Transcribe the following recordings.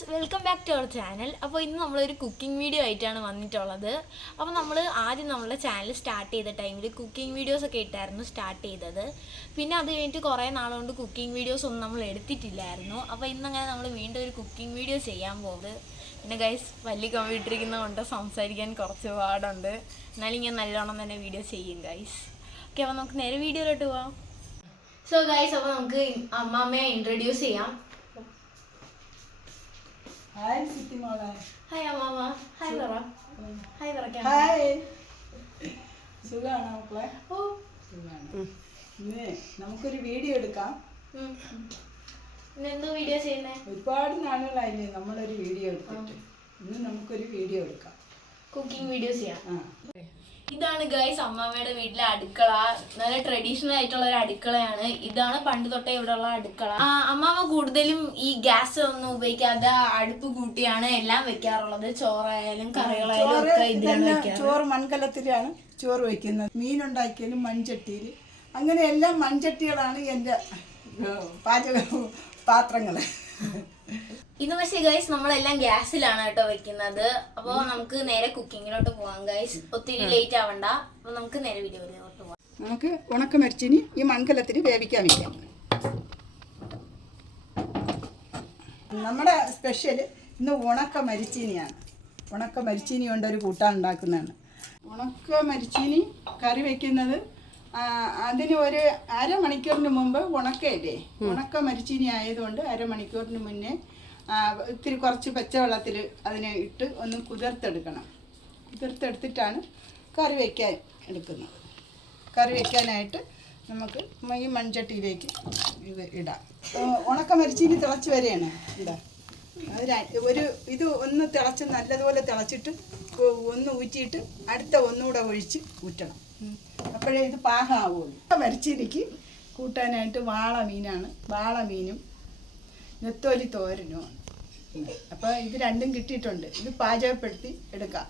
Guys, welcome back to our channel. അപ്പോൾ ഇന്ന് നമ്മളൊരു കുക്കിംഗ് വീഡിയോ ആയിട്ടാണ് വന്നിട്ടുള്ളത്. അപ്പോൾ നമ്മൾ ആദ്യം നമ്മളെ ചാനൽ സ്റ്റാർട്ട് ചെയ്ത ടൈമിൽ കുക്കിംഗ് വീഡിയോസൊക്കെ ഇട്ടായിരുന്നു സ്റ്റാർട്ട് ചെയ്തത്. പിന്നെ അത് കഴിഞ്ഞിട്ട് കുറേ നാളുകൊണ്ട് കുക്കിംഗ് വീഡിയോസ് ഒന്നും നമ്മൾ എടുത്തിട്ടില്ലായിരുന്നു. അപ്പോൾ ഇന്നങ്ങനെ നമ്മൾ വീണ്ടും ഒരു കുക്കിംഗ് വീഡിയോ ചെയ്യാൻ പോകുന്നത്. പിന്നെ ഗൈസ്, വലിയ കമ്പ്യൂട്ടറിരിക്കുന്നതുകൊണ്ട് സംസാരിക്കാൻ കുറച്ച് പാടുണ്ട്. എന്നാലും ഇങ്ങനെ നല്ലോണം തന്നെ വീഡിയോ ചെയ്യും ഗൈസ്. ഓക്കെ, അപ്പോൾ നമുക്ക് നേരെ വീഡിയോയിലോട്ട് പോവാം. സോ ഗൈസ്, അപ്പോൾ നമുക്ക് അമ്മാമ്മയെ ഇൻട്രൊഡ്യൂസ് ചെയ്യാം. ഹായ് സിറ്റി മോളെ. ഹായ് അമ്മാമ. ഹായ് പറ. ഹായ് പറക്കാം. ഹായ്. സുഖാണോ മക്കളെ? ഓ, സുഖാണ്. ഇന്ന് നമുക്കൊരു വീഡിയോ എടുക്കാം. എന്തോ വീഡിയോ ചെയ്യുന്നേ? ഒരുപാട് നാളുകളായില്ലേ നമ്മളൊരു വീഡിയോ എടുത്തിട്ട്. ഇന്ന് നമുക്കൊരു വീഡിയോ എടുക്കാം. കുക്കിംഗ് വീഡിയോ ചെയ്യാം. ആ, ഇതാണ് ഗൈസ് അമ്മാമ്മയുടെ വീട്ടിലെ അടുക്കള. നല്ല ട്രഡീഷണൽ ആയിട്ടുള്ള ഒരു അടുക്കളയാണ്. ഇതാണ് പണ്ട് തൊട്ടേ ഇവിടെ ഉള്ള അടുക്കള. അമ്മാമ്മ കൂടുതലും ഈ ഗ്യാസ് ഒന്നും ഉപയോഗിക്കാതെ അടുപ്പ് കൂട്ടിയാണ് എല്ലാം വെക്കാറുള്ളത്. ചോറായാലും കറികളായാലും ഒക്കെ ഇതിലാണ് വെക്കാറ്. ചോറ് മൺകലത്തിലാണ് ചോറ് വയ്ക്കുന്നത്. മീനുണ്ടാക്കിയാലും മൺചട്ടിയിൽ. അങ്ങനെ എല്ലാം മൺചട്ടികളാണ് എൻ്റെ പാചക പാത്രങ്ങള്. ഇന്ന് പക്ഷേ ഗൈസ് നമ്മളെല്ലാം ഗ്യാസിലാണ് കേട്ടോ വെക്കുന്നത്. അപ്പോൾ നമുക്ക് നേരെ കുക്കിങ്ങിലോട്ട് പോവാം ഗൈസ്. ഒത്തിരി ലേറ്റ് ആവണ്ട. അപ്പോൾ നമുക്ക് നേരെ വീഡിയോയിലോട്ട് പോവാം. നമുക്ക് ഉണക്കമരിച്ചിനി ഈ മൺകലത്തിൽ വേവിക്കാൻ വയ്ക്കാം. നമ്മുടെ സ്പെഷ്യൽ ഇന്ന് ഉണക്കമരിച്ചീനിയാണ്. ഉണക്കമരിച്ചീനി കൊണ്ടൊരു കൂട്ടാൻ ഉണ്ടാക്കുന്നതാണ്. ഉണക്കമരിച്ചീനി കറി വയ്ക്കുന്നത് അതിന് ഒരു അരമണിക്കൂറിന് മുമ്പ് ഉണക്കയില്ലേ, ഉണക്കമരിച്ചീനി ആയതുകൊണ്ട് അരമണിക്കൂറിന് മുന്നേ ഇത്തിരി കുറച്ച് പച്ചവെള്ളത്തിൽ അതിനെ ഇട്ട് ഒന്ന് കുതിർത്തെടുക്കണം. കുതിർത്തെടുത്തിട്ടാണ് കറി വയ്ക്കാൻ എടുക്കുന്നത്. കറി വയ്ക്കാനായിട്ട് നമുക്ക് ഈ മൺചട്ടിയിലേക്ക് ഇത് ഇടാം. ഉണക്കമരിച്ചീനി തിളച്ച് വരെയാണ് ഇടാ. അത് ഇത് ഒന്ന് തിളച്ച് നല്ലതുപോലെ തിളച്ചിട്ട് ഒന്ന് ഊറ്റിയിട്ട് അടുത്ത ഒന്നുകൂടെ ഒഴിച്ച് ഊറ്റണം. അപ്പോഴേ ഇത് പാകമാവുള്ളൂ. മരിച്ചീനിക്ക് കൂട്ടാനായിട്ട് വാളമീനാണ്. വാളമീനും നെത്തോലി തോരനുമാണ്. അപ്പോൾ ഇത് രണ്ടും കിട്ടിയിട്ടുണ്ട്. ഇത് പാചകപ്പെടുത്തി എടുക്കാം.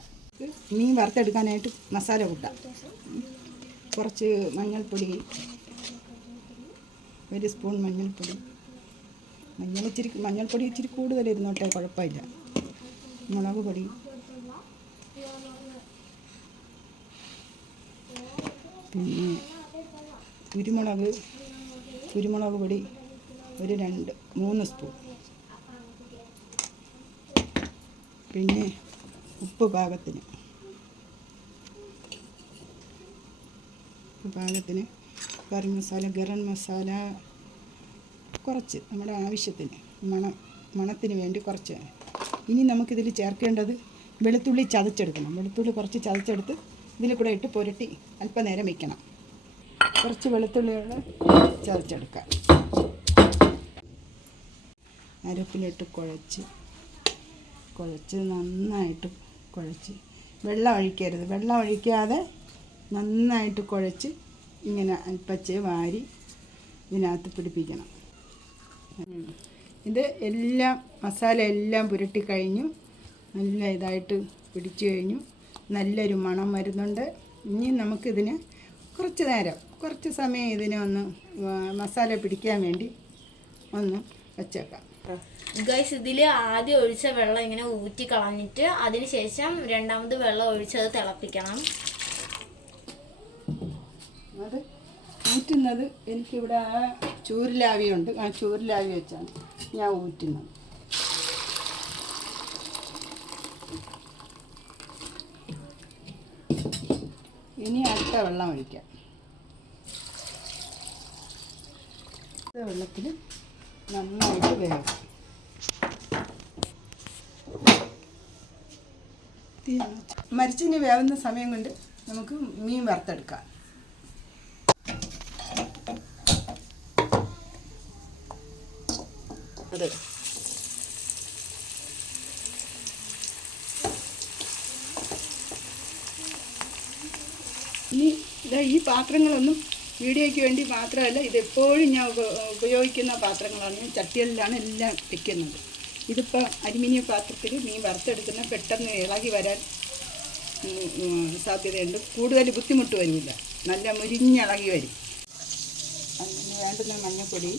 മീൻ വറുത്തെടുക്കാനായിട്ട് മസാല കൂട്ടാം. കുറച്ച് മഞ്ഞൾപ്പൊടി, ഒരു സ്പൂൺ മഞ്ഞൾപ്പൊടി. മഞ്ഞൾപ്പൊടി ഇച്ചിരി കൂടുതലിരുന്നോട്ടെ, കുഴപ്പമില്ല. മുളക് പൊടി, പിന്നെ കുരുമുളക് പൊടി ഒരു 2-3 സ്പൂൺ. പിന്നെ ഉപ്പ് പാകത്തിന്, കറി മസാല, ഗരം മസാല കുറച്ച് നമ്മുടെ ആവശ്യത്തിന്, മണത്തിന് വേണ്ടി കുറച്ച്. ഇനി നമുക്കിതിൽ ചേർക്കേണ്ടത് വെളുത്തുള്ളി ചതച്ചെടുക്കണം. വെളുത്തുള്ളി കുറച്ച് ചതച്ചെടുത്ത് ഇതിൽ കൂടെ ഇട്ട് പുരട്ടി അല്പനേരം വയ്ക്കണം. കുറച്ച് വെളുത്തുള്ളികൾ ചതച്ചെടുക്കാം. അരപ്പിലിട്ട് കുഴച്ച് നന്നായിട്ട് കുഴച്ച്, വെള്ളം ഒഴിക്കരുത്. വെള്ളം ഒഴിക്കാതെ നന്നായിട്ട് കുഴച്ച് ഇങ്ങനെ അല്പച്ച് വാരി ഇതിനകത്ത് പിടിപ്പിക്കണം. ഇത് എല്ലാം മസാല എല്ലാം പുരട്ടി കഴിഞ്ഞു. നല്ല ഇതായിട്ട് പിടിച്ചു കഴിഞ്ഞു. നല്ലൊരു മണം വരുന്നുണ്ട്. ഇനി നമുക്കിതിന് കുറച്ച് സമയം ഇതിനെ ഒന്ന് മസാല പിടിക്കാൻ വേണ്ടി ഒന്ന് വച്ചേക്കാം. ഗൈസ്, ഇതിൽ ആദ്യം ഒഴിച്ച വെള്ളം ഇങ്ങനെ ഊറ്റി കളഞ്ഞിട്ട് അതിന് ശേഷം രണ്ടാമത് വെള്ളം ഒഴിച്ചത് തിളപ്പിക്കണം. അത് ഊറ്റുന്നത് എനിക്കിവിടെ ചൂരിലാവിയുണ്ട്. ആ ചൂരിലാവി വെച്ചാണ് ഞാൻ ഊറ്റുന്നത്. ഇനി അടുത്ത വെള്ളം ഒഴിക്കാം. വെള്ളത്തിൽ നന്നായിട്ട് വേവും. മരിച്ചിനി വേവുന്ന സമയം കൊണ്ട് നമുക്ക് മീൻ വറുത്തെടുക്കാം. അത് ഇനി ഈ പാത്രങ്ങളൊന്നും വീഡിയോയ്ക്ക് വേണ്ടി മാത്രമല്ല, ഇതെപ്പോഴും ഞാൻ ഉപയോഗിക്കുന്ന പാത്രങ്ങളാണ്. ഞാൻ ചട്ടികളിലാണ് എല്ലാം വയ്ക്കുന്നത്. ഇതിപ്പോൾ അലുമിനിയം പാത്രത്തിൽ മീൻ വറുത്തെടുക്കുന്ന പെട്ടെന്ന് ഇളകി വരാൻ സാധ്യതയുണ്ട്. കൂടുതൽ ബുദ്ധിമുട്ട് വരില്ല, നല്ല മുരിഞ്ഞിളകി വരും. അതിന് വേണ്ടുന്ന മഞ്ഞൾപ്പൊടി,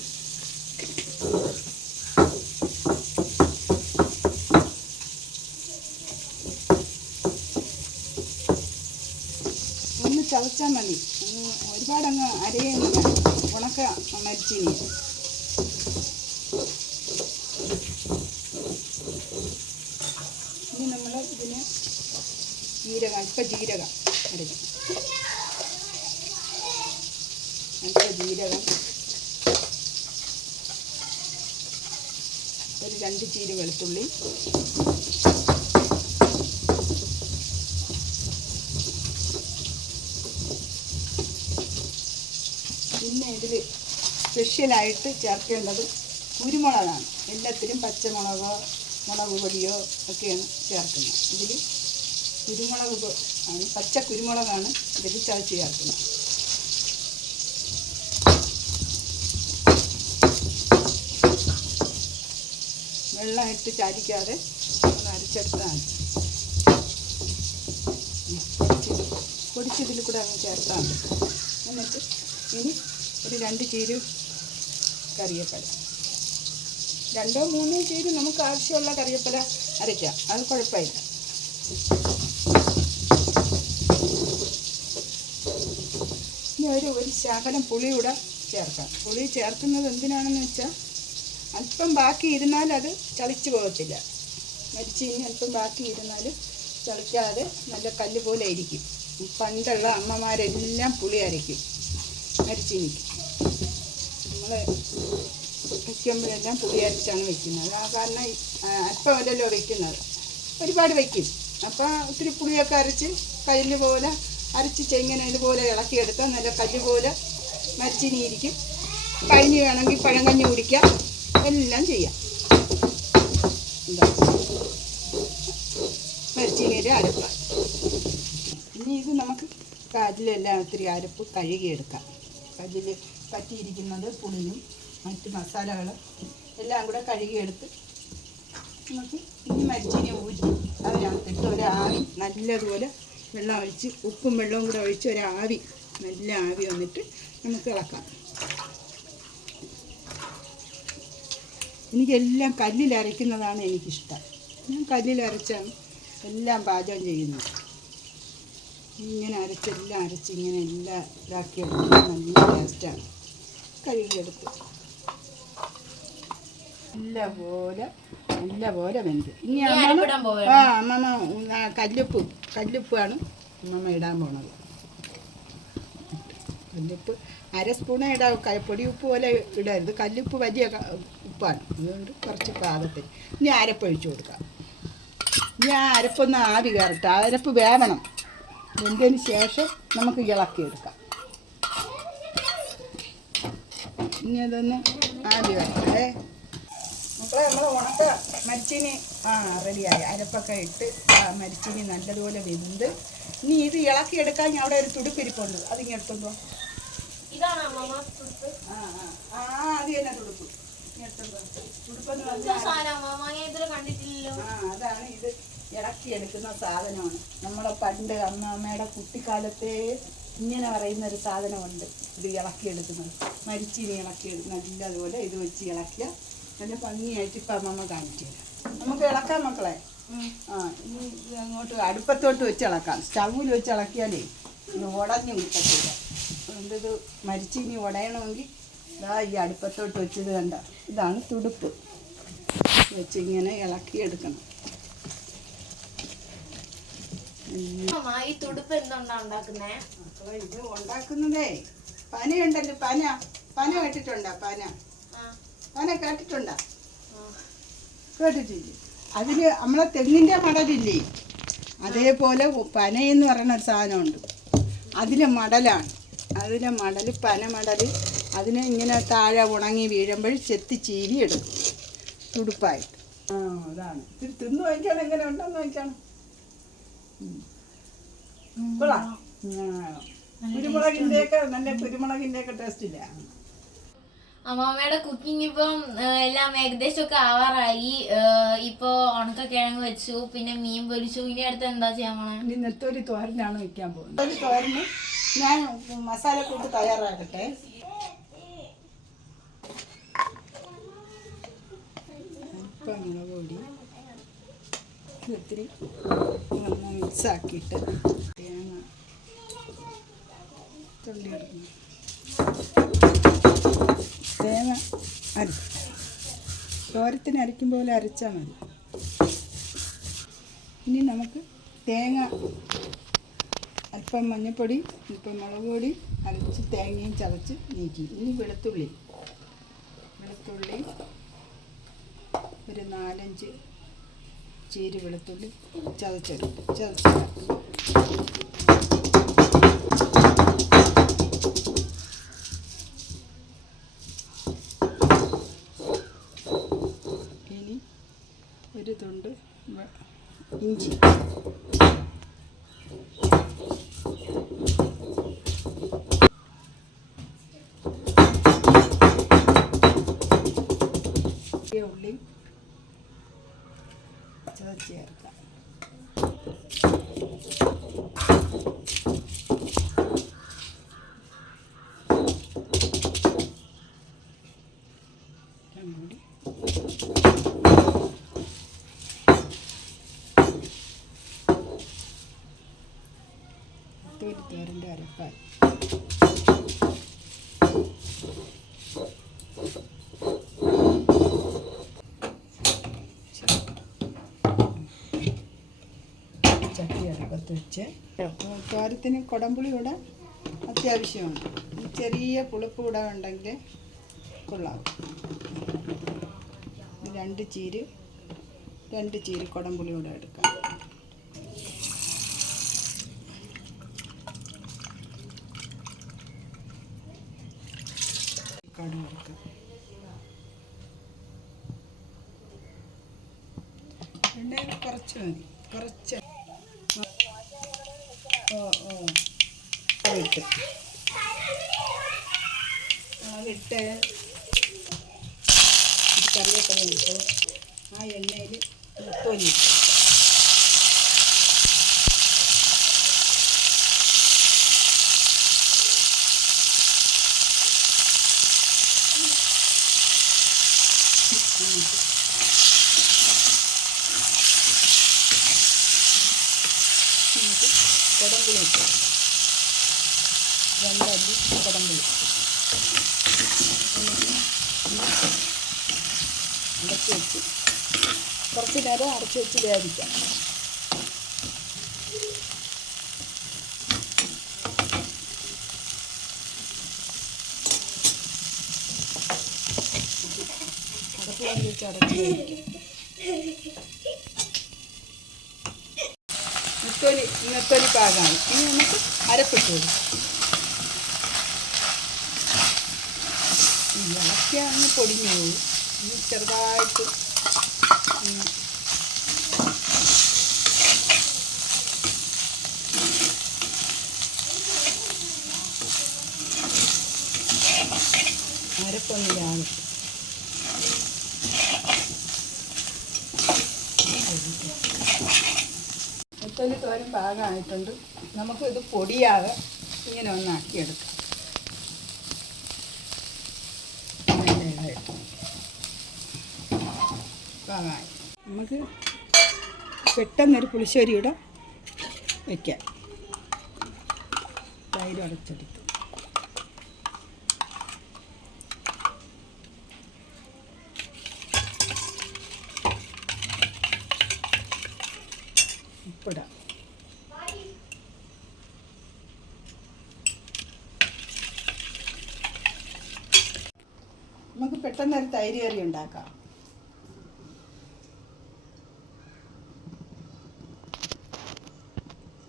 ചതച്ചാൽ മതി. ഒരുപാടങ്ങ് അരയൊന്നും വേണം. ഉണക്ക മരിച്ചീനി. ഇനി നമ്മൾ ഇതിന് ജീരകം, അല്പം ജീരകം അരയ്ക്കും. അല്പം ജീരകം, ഒരു 2 ചീര വെളുത്തുള്ളി, പിന്നെ ഇതിൽ സ്പെഷ്യലായിട്ട് ചേർക്കേണ്ടത് കുരുമുളകാണ്. എല്ലാത്തിലും പച്ചമുളകോ മുളക് പൊടിയോ ഒക്കെയാണ് ചേർക്കുന്നത്. ഇതിൽ കുരുമുളക് ആണ്, പച്ച കുരുമുളകാണ് ഇതിൽ ചതച്ച് ചേർക്കുന്നത്. വെള്ളമായിട്ട് ചാലിക്കാതെ ഒന്ന് അരച്ചെടുത്താണ്. പൊടിച്ചതിൽ കൂടെ അങ്ങ് ചേർത്താണ്. എന്നിട്ട് ഇനി ഒരു 2 ചീര കറിവേപ്പില, 2 3 ചീര നമുക്ക് ആവശ്യമുള്ള കറിവേപ്പില അരയ്ക്കാം, അത് കുഴപ്പമില്ല. ഇനി ഒരു ശകലം പുളി കൂടെ ചേർക്കാം. പുളി ചേർക്കുന്നത് എന്തിനാണെന്ന് വെച്ചാൽ അല്പം ബാക്കി ഇരുന്നാൽ അത് ചളിച്ച് പോകത്തില്ല. മരിച്ചീനി അല്പം ബാക്കി ഇരുന്നാൽ ചളിക്കാതെ നല്ല കല്ല് പോലെ ഇരിക്കും. പണ്ടുള്ള അമ്മമാരെല്ലാം പുളി അരയ്ക്കും മരിച്ചീനിക്ക്. നമ്മൾ വയ്ക്കുമ്പോഴെല്ലാം പുളി അരച്ചാണ് വെക്കുന്നത്. ആ കാരണം അല്പമല്ലല്ലോ വെക്കുന്നത്, ഒരുപാട് വയ്ക്കും. അപ്പോൾ ഒത്തിരി പുളിയൊക്കെ അരച്ച് കല്ല് പോലെ അരച്ച് ചെങ്ങനെ ഇതുപോലെ ഇളക്കിയെടുത്താൽ നല്ല കല്ല് പോലെ മരിച്ചീനി ഇരിക്കും. കഴിഞ്ഞ് വേണമെങ്കിൽ പഴങ്കഞ്ഞി കുടിക്കാം, എല്ലാം ചെയ്യാം. എന്താ മരിച്ചീനിയുടെ അരപ്പാണ്. ഇനി ഇത് നമുക്ക് കല്ലിലെല്ലാം ഒത്തിരി അരപ്പ് കഴുകിയെടുക്കാം. കല്ലിൽ പറ്റിയിരിക്കുന്നത് പുളിയും മറ്റ് മസാലകളും എല്ലാം കൂടെ കഴുകിയെടുത്ത് നമുക്ക് ഇനി മരിച്ചീനി ഊറ്റി അതിനകത്തിട്ട് ഒരാവി നല്ലതുപോലെ വെള്ളം ഒഴിച്ച് ഉപ്പും വെള്ളവും കൂടെ ഒഴിച്ച് ഒരാവി, നല്ല ആവി വന്നിട്ട് നമുക്ക് ഇളക്കാം. എനിക്കെല്ലാം കല്ലിൽ അരയ്ക്കുന്നതാണ് എനിക്കിഷ്ടം. ഞാൻ കല്ലിൽ അരച്ചാണ് എല്ലാം പാചകം ചെയ്യുന്നത്. ഇങ്ങനെ അരച്ചെല്ലാം അരച്ച് ഇങ്ങനെ എല്ലാം ഇതാക്കിയെടുത്ത് നല്ല ടേസ്റ്റാണ്. കഴുകിയെടുത്ത് നല്ലപോലെ വെന്ത് ഇനി അമ്മമ്മ കല്ലുപ്പാണ് അമ്മമ്മ ഇടാൻ പോണത്. കല്ലുപ്പ് 1/2 സ്പൂണേ ഇടാവും. പൊടിയുപ്പ് പോലെ ഇടരുത്. കല്ലുപ്പ് വലിയ ഉപ്പാണ്, അതുകൊണ്ട് കുറച്ച് പാകത്തിൽ. ഇനി അരപ്പൊഴിച്ച് കൊടുക്കാം. ഇനി ആ അരപ്പൊന്ന് ആവി കയറട്ടെ. അരപ്പ് വേവണം. വെന്തതിന് ശേഷം നമുക്ക് ഇളക്കിയെടുക്കാം. ഇനി അതൊന്ന് ആവി വരട്ടെ. മക്കളെ, നമ്മൾ ഉണക്ക മരിച്ചീനി റെഡിയായി. അരപ്പൊക്കെ ഇട്ട് മരിച്ചീനി നല്ലതുപോലെ വെന്ത്. ഇനി ഇത് ഇളക്കിയെടുക്കാൻ ഞാൻ അവിടെ ഒരു തുടുപ്പിരിപ്പുണ്ട്, അതിങ്ങനെ എടുത്തുണ്ടോ? അത് തന്നെ തുടുപ്പ്. തുടുപ്പെന്ന് പറഞ്ഞാൽ അതാണ് ഇത് ഇളക്കിയെടുക്കുന്ന സാധനമാണ്. നമ്മളെ പണ്ട് അമ്മമ്മയുടെ കുട്ടിക്കാലത്തെ ഇങ്ങനെ പറയുന്നൊരു സാധനമുണ്ട്, ഇത് ഇളക്കിയെടുക്കുന്നത്. മരിച്ചീനി നല്ലതുപോലെ ഇത് വെച്ച് ഇളക്കിയ നല്ല ഭംഗിയായിട്ട് ഇപ്പം അമ്മമ്മ കാണിച്ചു തരാം. നമുക്ക് ഇളക്കാം മക്കളെ. ഇനി അങ്ങോട്ട് അടുപ്പത്തോട്ട് വെച്ച് ഇളക്കാം. സ്റ്റൗവിൽ വെച്ച് ഇളക്കിയാലേ ഇത് ഉടഞ്ഞു കിട്ടത്തില്ല. അതുകൊണ്ട് ഇത് മരിച്ചീനി ഉടയണമെങ്കിൽ ഇതാ ഈ അടുപ്പത്തോട്ട് വെച്ചത് കണ്ട, ഇതാണ് തുടുപ്പ് വെച്ച് ഇങ്ങനെ ഇളക്കിയെടുക്കണം. ഈ തുടുപ്പ് എന്തുണ്ടാക്കുന്നേ? മക്കളെ, ഇത് ഉണ്ടാക്കുന്നതേ പനയുണ്ടല്ലോ, പന കേട്ടിട്ടുണ്ടോ? പന കേട്ടിട്ടുണ്ടോ? കേട്ടിട്ടില്ലേ? അതിന് നമ്മളെ തെങ്ങിൻ്റെ മടലില്ലേ, അതേപോലെ പനയെന്ന് പറയുന്ന ഒരു സാധനമുണ്ട്. അതിലെ മടലാണ്. അതിലെ മടൽ, പന മടൽ, അതിനെ ഇങ്ങനെ താഴെ ഉണങ്ങി വീഴുമ്പോൾ ചെത്തി ചീരി എടുക്കും തുടുപ്പായിട്ട്. അതാണ്. ഇത് തിന്ന് വാങ്ങിക്കണം. എങ്ങനെ ഉണ്ടെന്ന് വാങ്ങിക്കണം. കുരുമുളകിൻ്റെയൊക്കെ നല്ല കുരുമുളകിൻ്റെയൊക്കെ ടേസ്റ്റ് ഇല്ല. അമ്മാമ്മയുടെ കുക്കിംഗ് ഇപ്പം എല്ലാം ഏകദേശം ഒക്കെ ആവാറായി. ഇപ്പൊ ഉണക്കക്കിഴങ്ങ് വെച്ചു, പിന്നെ മീൻ പൊരിച്ചു. ഇനി അടുത്ത് എന്താ ചെയ്യാൻ പോണേ? ഇനി നെത്തോലി തോരനാണ് വെക്കാൻ പോകുന്നത്. ഒരു തോരന് ഞാൻ മസാല കൂട്ട് തയ്യാറാക്കട്ടെ. അല്പം മുളക് പൊടി ഒത്തിരി മിക്സാക്കിയിട്ട് തേങ്ങ വെളുത്തുള്ളി ഇടണം. തേങ്ങ തോരത്തിന് അരയ്ക്കും പോലെ അരച്ചാൽ മതി. ഇനി നമുക്ക് തേങ്ങ, അല്പം മഞ്ഞൾപ്പൊടി, അല്പം മുളക് പൊടി അരച്ച് തേങ്ങയും ചതച്ച് നീക്കി. ഇനി വെളുത്തുള്ളി ഒരു 4-5 ചീര് വെളുത്തുള്ളി ചതച്ചിടാം. ഇനി ഒരു തുണ്ട് ഇഞ്ചി, ഉള്ളി ചതച്ച് ചേർക്കാം. തോരൻ്റെ അരപ്പായി. ചട്ടി അടുപ്പത്ത് വെച്ച് തോരത്തിന് കുടംപുളി കൂടെ അത്യാവശ്യമാണ്. ചെറിയ പുളിപ്പ് കൂടെ ഉണ്ടെങ്കിൽ കൊള്ളാം. 2 ചീര് കുടംപുളി കൂടെ എടുക്കാം. കടുക് വറുക്കാം. എണ്ണയിൽ കുറച്ച് മതി, കുറച്ച് അതിട്ട് കറിവേപ്പില ഇട്ട് ആ എണ്ണയിൽ തൊലി കുടംപുളി ഇട്ട് 2 അല്ലി കുടംപുളി അടച്ച് വെച്ച് കുറച്ച് നേരം അടച്ച് വെച്ച് വേവിക്കാം. അടപ്പിലാണ് വെച്ച് അടച്ച് വേവിക്കാം. നെത്തോലി പാകമായി. ഇനി നമുക്ക് അരപ്പിട്ട് കൊടുക്കും. ഇളക്കിയാൽ ഒന്ന് പൊടിഞ്ഞു പോകും. ഇനി ചെറുതായിട്ട് അരപ്പൊന്നിലാണ്. നെത്തോലി തോരൻ പാകമായിട്ടുണ്ട്. നമുക്കിത് പൊടിയാകെ ഇങ്ങനെ ഒന്നാക്കിയെടുക്കാം. പാകമായി. നമുക്ക് പെട്ടെന്നൊരു പുളിശ്ശേരിയുടെ വയ്ക്കാം. തൈര് അടച്ചെടുത്ത് ഉപ്പിടാം. നമുക്ക് പെട്ടെന്നൊരു തൈര് കറി ഉണ്ടാക്കാം.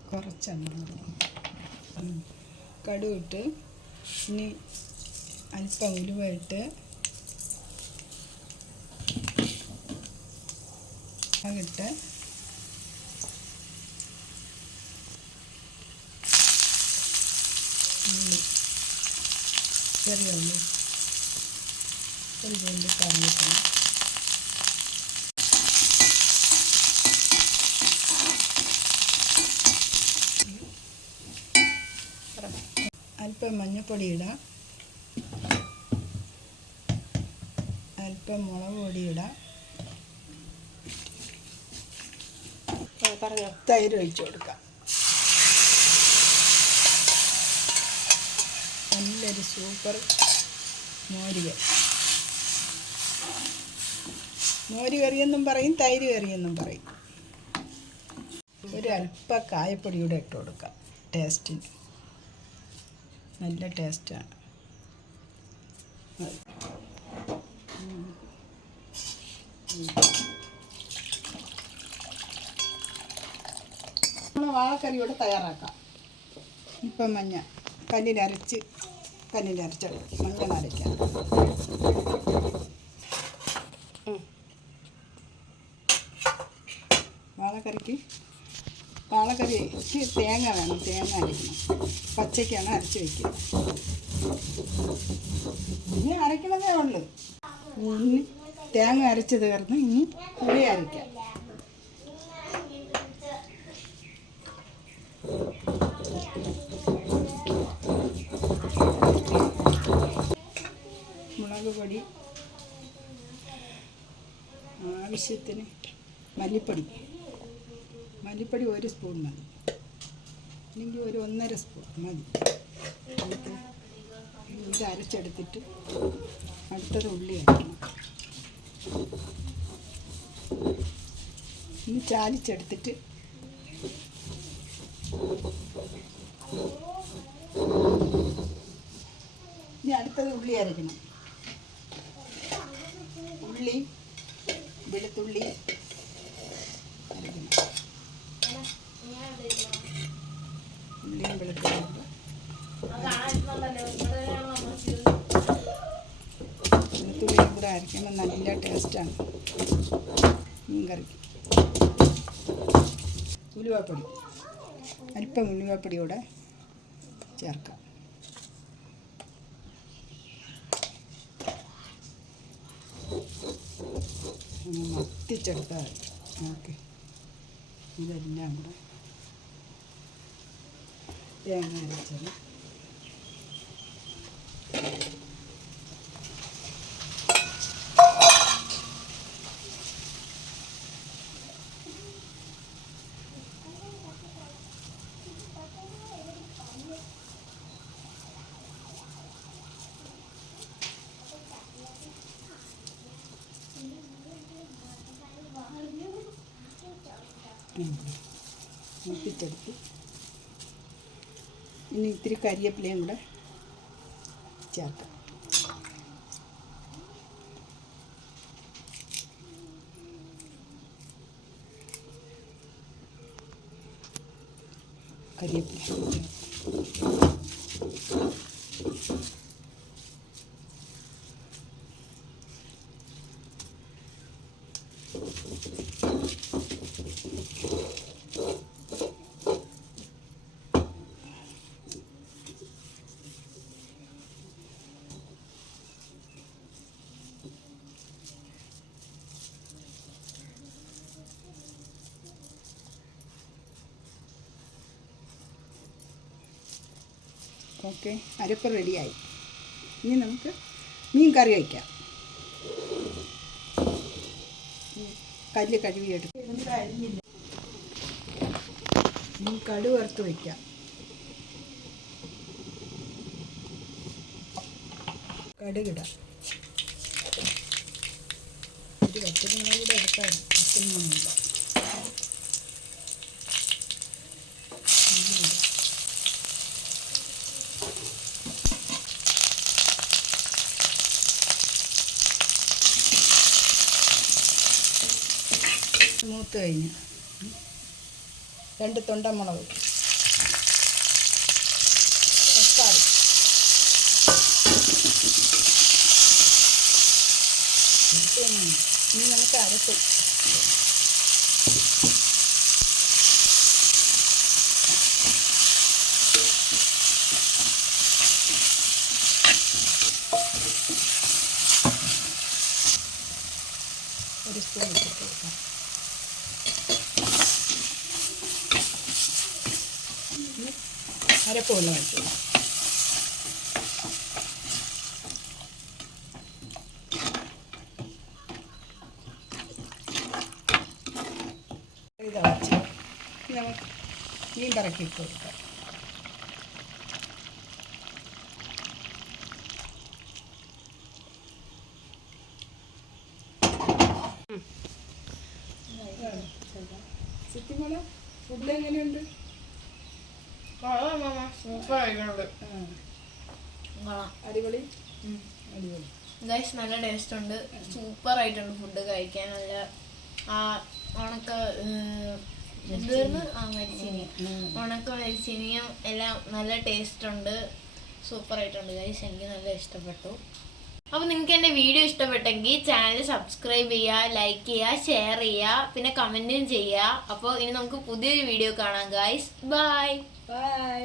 കുറച്ചെണ്ണ കടുക് ഇട്ട് ഇനി അല്പം ഉലുവ ഇട്ട് അതിട്ട് ചെറിയ ഉള്ളി ഒരു കൊണ്ട് കറിവേപ്പില അല്പം മഞ്ഞൾപ്പൊടി ഇടാം, അല്പം മുളക് പൊടി ഇടാം, തൈര് ഒഴിച്ചു കൊടുക്കാം. നല്ലൊരു സൂപ്പർ മോരുകറി. മോര് കറിയെന്നും പറയും, തൈര് കറിയെന്നും പറയും. ഒരു അല്പ കായപ്പൊടിയൂടെ ഇട്ട് കൊടുക്കാം, ടേസ്റ്റിന് നല്ല ടേസ്റ്റാണ്. നമ്മൾ വാഴക്കറിയോടെ തയ്യാറാക്കാം. ഇപ്പം കല്ലിലരച്ച് മഞ്ഞൾ അരയ്ക്കാം. വാഴക്കറിക്ക് തേങ്ങ വേണം, തേങ്ങ അരയ്ക്കണം. പച്ചയ്ക്കാണ് അരച്ച് വയ്ക്കുക. ഇനി അരയ്ക്കണതേ ഉള്ളൂ. ഇനി തേങ്ങ അരച്ച് തീർന്ന് ഇനി പുളി അരയ്ക്കാം. മുളക് പൊടി, ആവശ്യത്തിന് മല്ലിപ്പൊടി 1 സ്പൂൺ മതി, അല്ലെങ്കിൽ ഒരു 1.5 സ്പൂൺ മതി. ഇത് അരച്ചെടുത്തിട്ട് അടുത്തത് ഉള്ളി അരക്കണം. ഇനി ചാലിച്ചെടുത്തിട്ട് ഇനി അടുത്തത് ഉള്ളി അരക്കണം. ഉള്ളി, വെളുത്തുള്ളി അരക്കണം. ഉള്ളിയും വെളുത്തുള്ളിയും കൂടെ അരയ്ക്കുമ്പോൾ നല്ല ടേസ്റ്റാണ് മീൻ കറിക്ക്. ഉലുവാപ്പൊടി, അല്പം ഉലുവാപ്പൊടി കൂടെ ചേർക്കാം. മത്തിച്ചെടുത്താൽ ഓക്കെ. ഇതെല്ലാം കൂടെ തേങ്ങ അരച്ചത് മുപ്പിച്ചെടുത്ത് ഇനി ഇത്തിരി കരിവേപ്പിലയും കൂടെ ചേർക്കാം. കരിവേപ്പില ഓക്കെ. അരപ്പ് റെഡിയായി. ഇനി നമുക്ക് മീൻ കറി വയ്ക്കാം. കല്ല് കഴുകിയെടുത്ത് ഇനി കടുക് വറുത്ത് വയ്ക്കാം. കടുകിടാം. ഇത് വറ്റൽമുളക് കൂടെ എടുക്കാൻ വറ്റൽമുളകില്ല. മൂത്ത് കഴിഞ്ഞ് 2 തൊണ്ടമുളക്, തക്കാളി, ഇനി നമുക്ക് അരച്ച് ഒരു സ്പൂൺ ഇട്ടിട്ട് കൊടുക്കാം. അരപ്പ് വെള്ളം ഒഴിച്ചു. ഇത് അടച്ച് നമുക്ക് മീൻ പറക്കി ഇട്ട് കൊടുക്കാം. സിറ്റിമോളെ ഫുഡ് എങ്ങനെയുണ്ട്? സൂപ്പർ ആയിട്ടുണ്ട്. അടിപൊളി അടിപൊളി. ഗൈസ് നല്ല ടേസ്റ്റ് ഉണ്ട്, സൂപ്പർ ആയിട്ടുണ്ട് ഫുഡ് കഴിക്കാൻ. നല്ല ആ ഉണക്ക എന്തായിരുന്നു മരിച്ചീനി, ഉണക്ക മരിച്ചീനിയും എല്ലാം നല്ല ടേസ്റ്റ് ഉണ്ട്, സൂപ്പർ ആയിട്ടുണ്ട് ഗൈസ്. എനിക്ക് നല്ല ഇഷ്ടപ്പെട്ടു. അപ്പോൾ നിങ്ങൾക്ക് എൻ്റെ വീഡിയോ ഇഷ്ടപ്പെട്ടെങ്കിൽ ചാനൽ സബ്സ്ക്രൈബ് ചെയ്യുക, ലൈക്ക് ചെയ്യുക, ഷെയർ ചെയ്യുക, പിന്നെ കമൻറ്റും ചെയ്യുക. അപ്പോൾ ഇനി നമുക്ക് പുതിയൊരു വീഡിയോ കാണാം ഗൈസ്. ബൈ. ബൈ.